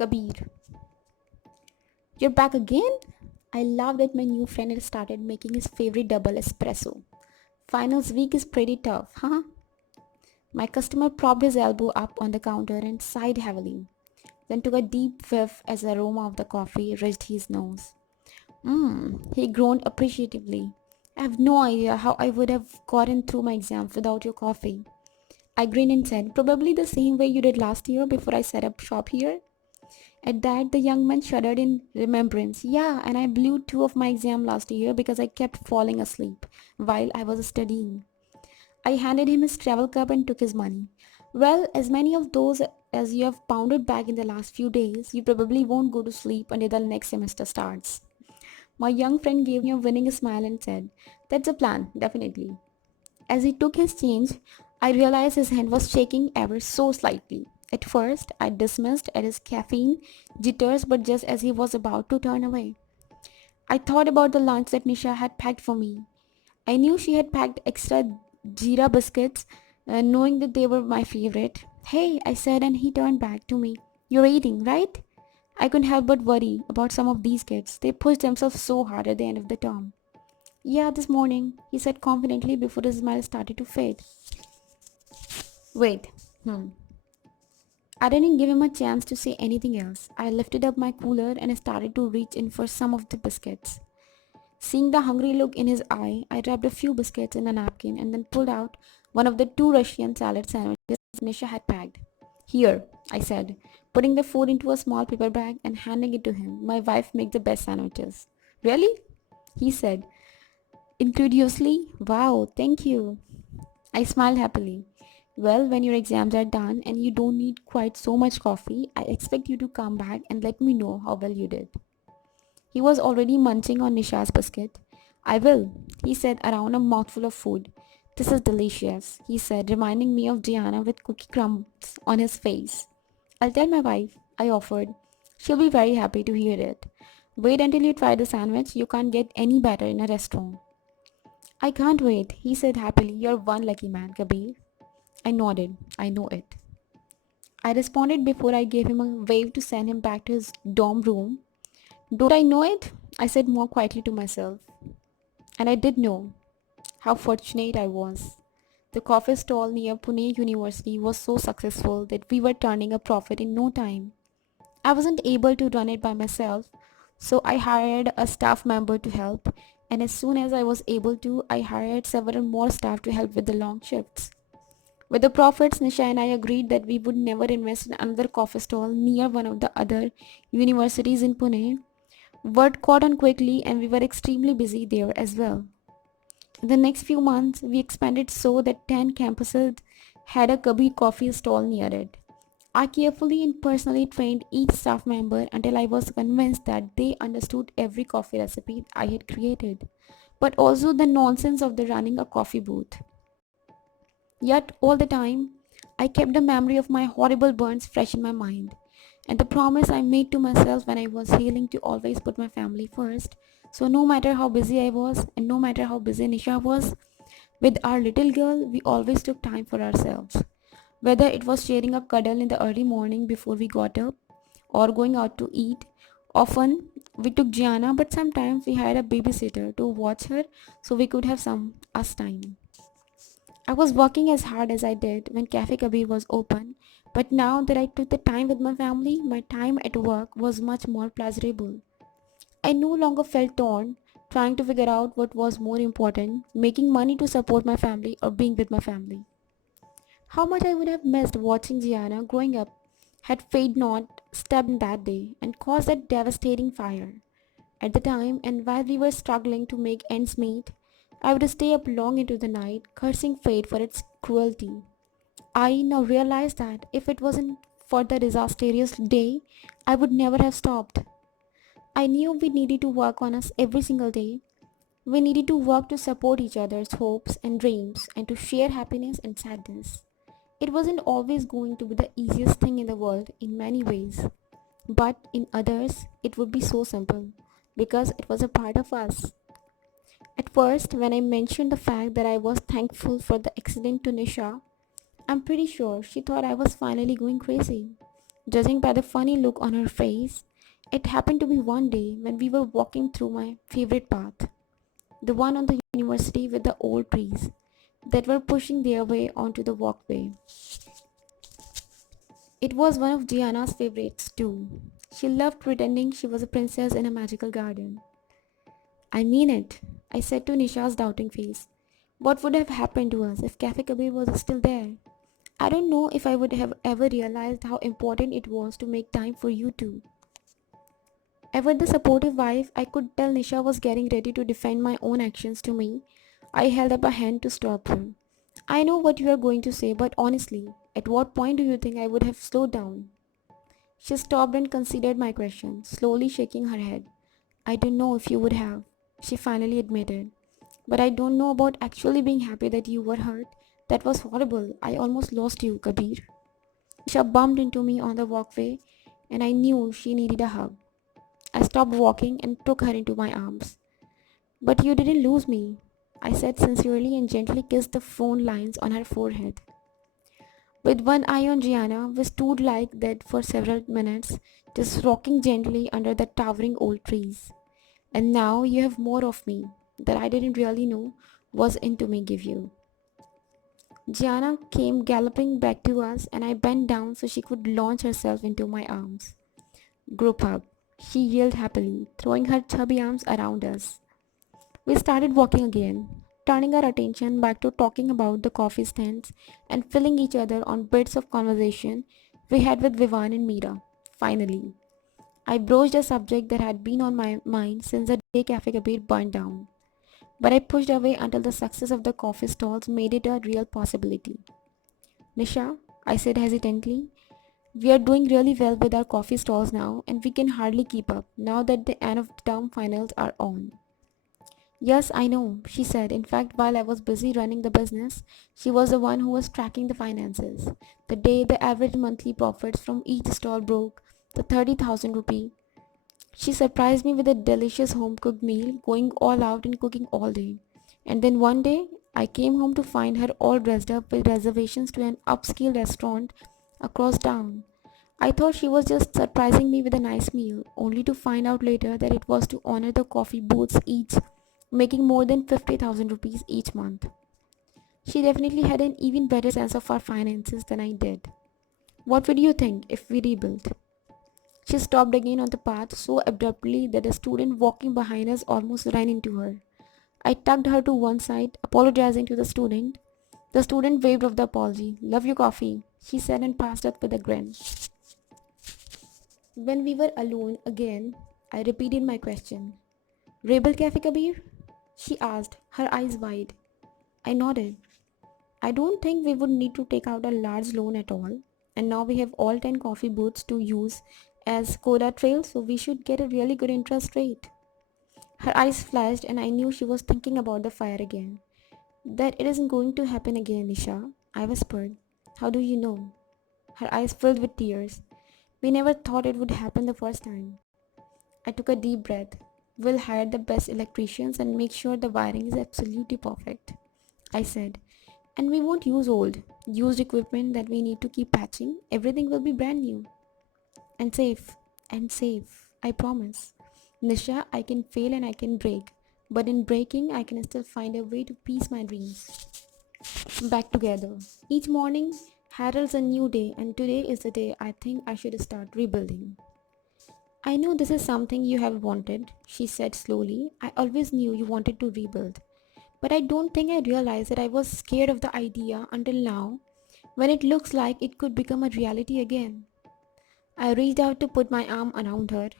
Kabir, you're back again? I love that my new friend has started making his favorite double espresso. Finals week is pretty tough, huh? My customer propped his elbow up on the counter and sighed heavily, then took a deep whiff as the aroma of the coffee reached his nose. He groaned appreciatively. I have no idea how I would have gotten through my exams without your coffee. I grinned and said, probably the same way you did last year before I set up shop here. At that, the young man shuddered in remembrance. Yeah, and I blew two of my exam last year because I kept falling asleep while I was studying. I handed him his travel cup and took his money. Well, as many of those as you have pounded back in the last few days, you probably won't go to sleep until the next semester starts. My young friend gave me a winning smile and said, that's a plan, definitely. As he took his change, I realized his hand was shaking ever so slightly. At first, I dismissed at his caffeine jitters, but just as he was about to turn away, I thought about the lunch that Nisha had packed for me. I knew she had packed extra jeera biscuits, knowing that they were my favorite. Hey, I said, and he turned back to me. You're eating, right? I couldn't help but worry about some of these kids. They push themselves so hard at the end of the term. Yeah, this morning, he said confidently before his smile started to fade. Wait, hmm. I didn't give him a chance to say anything else. I lifted up my cooler and started to reach in for some of the biscuits. Seeing the hungry look in his eye, I wrapped a few biscuits in a napkin and then pulled out one of the two Russian salad sandwiches Nisha had packed. Here, I said, putting the food into a small paper bag and handing it to him. My wife makes the best sandwiches. Really? He said, incredulously. Wow, thank you. I smiled happily. Well, when your exams are done and you don't need quite so much coffee, I expect you to come back and let me know how well you did. He was already munching on Nisha's biscuit. I will, he said around a mouthful of food. This is delicious, he said, reminding me of Gianna with cookie crumbs on his face. I'll tell my wife, I offered. She'll be very happy to hear it. Wait until you try the sandwich. You can't get any better in a restaurant. I can't wait, he said happily. You're one lucky man, Kabir. I nodded. I know it. I responded before I gave him a wave to send him back to his dorm room. Don't I know it? I said more quietly to myself. And I did know how fortunate I was. The coffee stall near Pune University was so successful that we were turning a profit in no time. I wasn't able to run it by myself, so I hired a staff member to help, and as soon as I was able to, I hired several more staff to help with the long shifts. With the profits, Nisha and I agreed that we would never invest in another coffee stall near one of the other universities in Pune. Word caught on quickly and we were extremely busy there as well. In the next few months, we expanded so that 10 campuses had a Kabir coffee stall near it. I carefully and personally trained each staff member until I was convinced that they understood every coffee recipe I had created, but also the nonsense of the running a coffee booth. Yet, all the time, I kept the memory of my horrible burns fresh in my mind, and the promise I made to myself when I was healing to always put my family first. So, no matter how busy I was, and no matter how busy Nisha was, with our little girl, we always took time for ourselves. Whether it was sharing a cuddle in the early morning before we got up, or going out to eat, often we took Gianna, but sometimes we hired a babysitter to watch her so we could have some us time. I was working as hard as I did when Cafe Kabir was open, but now that I took the time with my family, my time at work was much more pleasurable. I no longer felt torn, trying to figure out what was more important, making money to support my family or being with my family. How much I would have missed watching Gianna growing up had fate not stepped in that day and caused that devastating fire. At the time, and while we were struggling to make ends meet, I would stay up long into the night, cursing fate for its cruelty. I now realize that if it wasn't for the disastrous day, I would never have stopped. I knew we needed to work on us every single day. We needed to work to support each other's hopes and dreams and to share happiness and sadness. It wasn't always going to be the easiest thing in the world in many ways, but in others, it would be so simple because it was a part of us. At first, when I mentioned the fact that I was thankful for the accident to Nisha, I'm pretty sure she thought I was finally going crazy. Judging by the funny look on her face, it happened to be one day when we were walking through my favorite path, the one on the university with the old trees that were pushing their way onto the walkway. It was one of Gianna's favorites too. She loved pretending she was a princess in a magical garden. I mean it, I said to Nisha's doubting face. What would have happened to us if Cafe Kabir was still there? I don't know if I would have ever realized how important it was to make time for you two. Ever the supportive wife, I could tell Nisha was getting ready to defend my own actions to me. I held up a hand to stop her. I know what you are going to say, but honestly, at what point do you think I would have slowed down? She stopped and considered my question, slowly shaking her head. I don't know if you would have, she finally admitted. But I don't know about actually being happy that you were hurt. That was horrible. I almost lost you, Kabir. Nisha bumped into me on the walkway and I knew she needed a hug. I stopped walking and took her into my arms. But you didn't lose me, I said sincerely and gently kissed the phone lines on her forehead. With one eye on Gianna, we stood like that for several minutes, just rocking gently under the towering old trees. And now you have more of me that I didn't really know was into me give you. Gianna came galloping back to us and I bent down so she could launch herself into my arms. Group hug, she yelled happily, throwing her chubby arms around us. We started walking again, turning our attention back to talking about the coffee stands and filling each other on bits of conversation we had with Vivan and Meera. Finally, I broached a subject that had been on my mind since the day Cafe Kabir burned down, but I pushed away until the success of the coffee stalls made it a real possibility. Nisha, I said hesitantly, we are doing really well with our coffee stalls now and we can hardly keep up now that the end of the term finals are on. Yes, I know, she said. In fact, while I was busy running the business, she was the one who was tracking the finances. The day the average monthly profits from each stall broke the 30,000 rupee, she surprised me with a delicious home cooked meal, going all out and cooking all day. And then one day, I came home to find her all dressed up with reservations to an upscale restaurant across town. I thought she was just surprising me with a nice meal, only to find out later that it was to honor the coffee booths each, making more than 50,000 rupees each month. She definitely had an even better sense of our finances than I did. What would you think if we rebuilt? She stopped again on the path so abruptly that a student walking behind us almost ran into her. I tugged her to one side, apologizing to the student. The student waved off the apology. Love your coffee, she said and passed up with a grin. When we were alone again, I repeated my question. Rebel Cafe Kabir? She asked, her eyes wide. I nodded. I don't think we would need to take out a large loan at all. And now we have all 10 coffee booths to use as Coda Trail, so we should get a really good interest rate. Her eyes flashed and I knew she was thinking about the fire again. That it isn't going to happen again, Nisha, I whispered. How do you know? Her eyes filled with tears. We never thought it would happen the first time. I took a deep breath. We'll hire the best electricians and make sure the wiring is absolutely perfect, I said. And we won't use old, used equipment that we need to keep patching. Everything will be brand new. And safe. And safe. I promise. Nisha, I can fail and I can break. But in breaking, I can still find a way to piece my dreams back together. Each morning heralds a new day, and today is the day I think I should start rebuilding. I know this is something you have wanted, she said slowly. I always knew you wanted to rebuild. But I don't think I realized that I was scared of the idea until now, when it looks like it could become a reality again. I reached out to put my arm around her.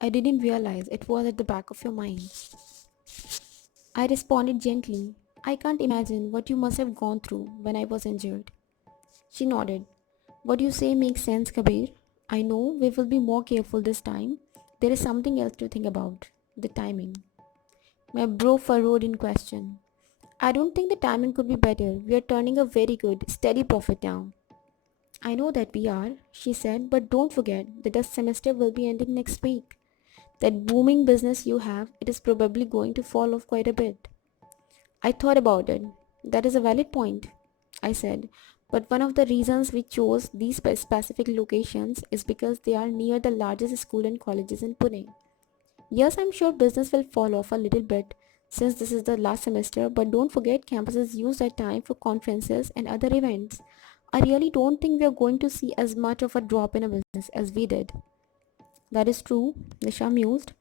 I didn't realize it was at the back of your mind. I responded gently. I can't imagine what you must have gone through when I was injured. She nodded. What you say makes sense, Kabir. I know we will be more careful this time. There is something else to think about. The timing. My brow furrowed in question. I don't think the timing could be better. We are turning a very good, steady profit now. I know that we are, she said, but don't forget that the semester will be ending next week. That booming business you have, it is probably going to fall off quite a bit. I thought about it. That is a valid point, I said. But one of the reasons we chose these specific locations is because they are near the largest school and colleges in Pune. Yes, I'm sure business will fall off a little bit since this is the last semester, but don't forget campuses use that time for conferences and other events. I really don't think we are going to see as much of a drop in a business as we did. That is true, Nisha mused.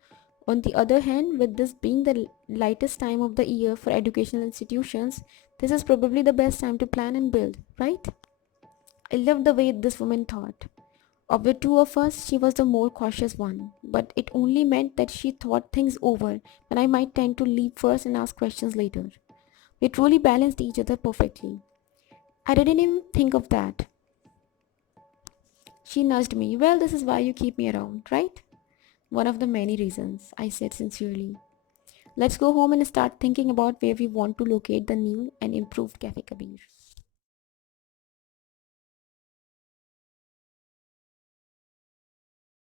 On the other hand, with this being the lightest time of the year for educational institutions, this is probably the best time to plan and build, right? I loved the way this woman thought. Of the two of us, she was the more cautious one, but it only meant that she thought things over when I might tend to leap first and ask questions later. We truly balanced each other perfectly. I didn't even think of that. She nudged me. Well, this is why you keep me around, right? One of the many reasons, I said sincerely. Let's go home and start thinking about where we want to locate the new and improved Cafe Kabir.